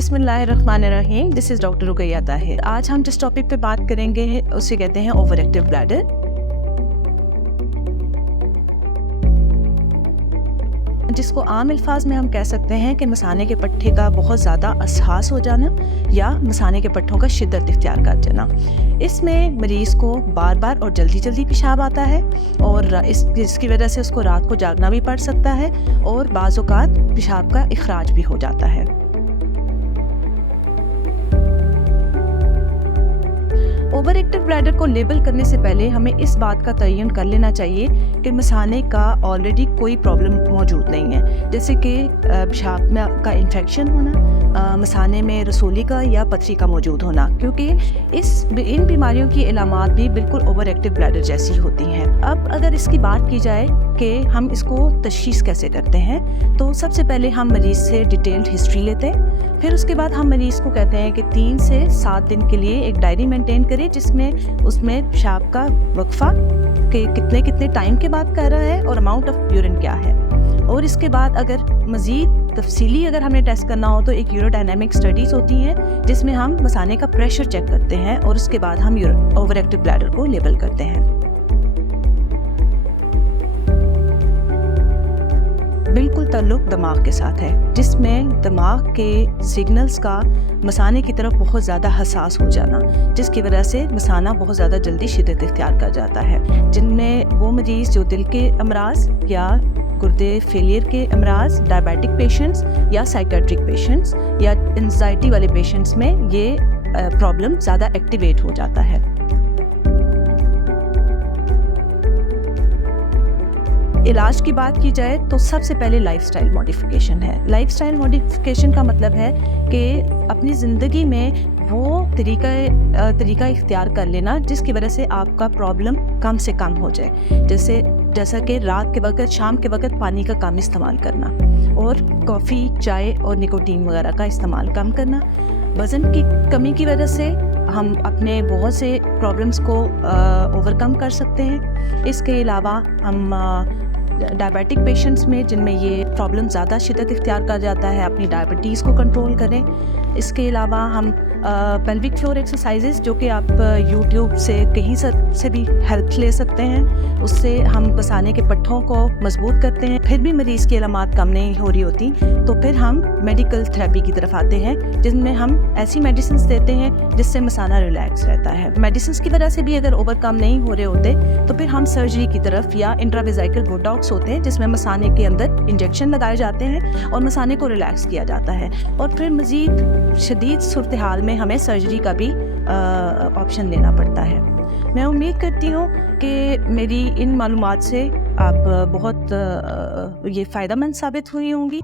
बिस्मिल्लाहिर्रहमानिर्रहीम। This is doctor Ruqaiya Tahir. आज हम जिस टॉपिक पे बात करेंगे उसे कहते हैं ओवर एक्टिव ब्लैडर, जिसको आम अल्फाज में हम कह सकते हैं कि मसाने के पट्टे का बहुत ज़्यादा असहास हो जाना या मसाने के पट्टों का शिद्दत इख्तियार कर जाना। इसमें मरीज़ को बार बार और जल्दी जल्दी पेशाब आता है और इसकी वजह से उसको रात को जागना भी पड़ सकता है और बाज़ औक़ात पेशाब का इखराज भी हो जाता है। ओवर एक्टिव ब्लैडर को लेबल करने से पहले हमें इस बात का तयन कर लेना चाहिए कि मसाने का ऑलरेडी कोई प्रॉब्लम मौजूद नहीं है, जैसे कि पेशाब में का इन्फेक्शन होना, मसाने में रसोली का या पथरी का मौजूद होना, क्योंकि इन बीमारियों की अलामात भी बिल्कुल ओवर एक्टिव ब्लैडर जैसी होती हैं। अब अगर इसकी बात की जाए कि हम इसको तशख़ीस कैसे करते हैं, तो सबसे पहले हम मरीज़ से डिटेल्ड हिस्ट्री लेते हैं। फिर उसके बाद हम मरीज़ को कहते हैं कि 3 से 7 दिन के लिए एक डायरी मेंटेन करें, जिसमें उसमें पेशाब का वक्फा कि कितने टाइम के बाद कर रहा है और अमाउंट ऑफ यूरिन क्या है। और इसके बाद अगर मज़ीद तफसीली अगर हमें टेस्ट करना हो तो एक यूरोडायनामिक स्टडीज़ होती हैं, जिसमें हम मसाने का प्रेशर चेक करते हैं और उसके बाद हम ओवर एक्टिव ब्लैडर को लेबल करते हैं। बिल्कुल ताल्लुक़ दिमाग के साथ है, जिसमें दिमाग के सिग्नल्स का मसाने की तरफ बहुत ज़्यादा हसास हो जाना, जिसकी वजह से मसाना बहुत ज़्यादा जल्दी शिद्दत इख्तियार कर जाता है। जिनमें वो मरीज़ जो दिल के अमराज या गुर्दे फेलियर के अमराज, डायबिटिक पेशेंट्स या साइकेट्रिक पेशेंट्स या एंजाइटी वाले पेशेंट्स में ये प्रॉब्लम ज़्यादा एक्टिवेट हो जाता है। इलाज की बात की जाए तो सबसे पहले लाइफस्टाइल मॉडिफिकेशन है। लाइफस्टाइल मॉडिफिकेशन का मतलब है कि अपनी ज़िंदगी में वो तरीका इख्तियार कर लेना जिसकी वजह से आपका प्रॉब्लम कम से कम हो जाए, जैसा कि रात के वक्त, शाम के वक्त पानी का कम इस्तेमाल करना और कॉफ़ी, चाय और निकोटीन वगैरह का इस्तेमाल कम करना। वज़न की कमी की वजह से हम अपने बहुत से प्रॉब्लम्स को ओवरकम कर सकते हैं। इसके अलावा हम डायबिटिक पेशेंट्स में जिनमें ये प्रॉब्लम ज़्यादा शिद्दत इख्तियार कर जाता है, अपनी डायबिटीज़ को कंट्रोल करें। इसके अलावा हम पेल्विक फ्लोर एक्सरसाइजेस, जो कि आप यूट्यूब से कहीं से भी हेल्प ले सकते हैं, उससे हम मसाने के पट्टों को मजबूत करते हैं। फिर भी मरीज़ की अलामात कम नहीं हो रही होती तो फिर हम मेडिकल थेरेपी की तरफ आते हैं, जिनमें हम ऐसी मेडिसिन देते हैं जिससे मसाना रिलैक्स रहता है। मेडिसिन की वजह से भी अगर ओवरकम नहीं हो रहे होते तो फिर हम सर्जरी की तरफ या इंट्रावेसिकल बोटॉक्स होते हैं, जिसमें मसाने के अंदर इंजेक्शन लगाए जाते हैं और मसाने को रिलैक्स किया जाता है। और फिर मज़ीद शदीद सूरत हाल में हमें सर्जरी का भी ऑप्शन लेना पड़ता है। मैं उम्मीद करती हूँ कि मेरी इन मालूमात से आप बहुत ये फ़ायदेमंद साबित हुई होंगी।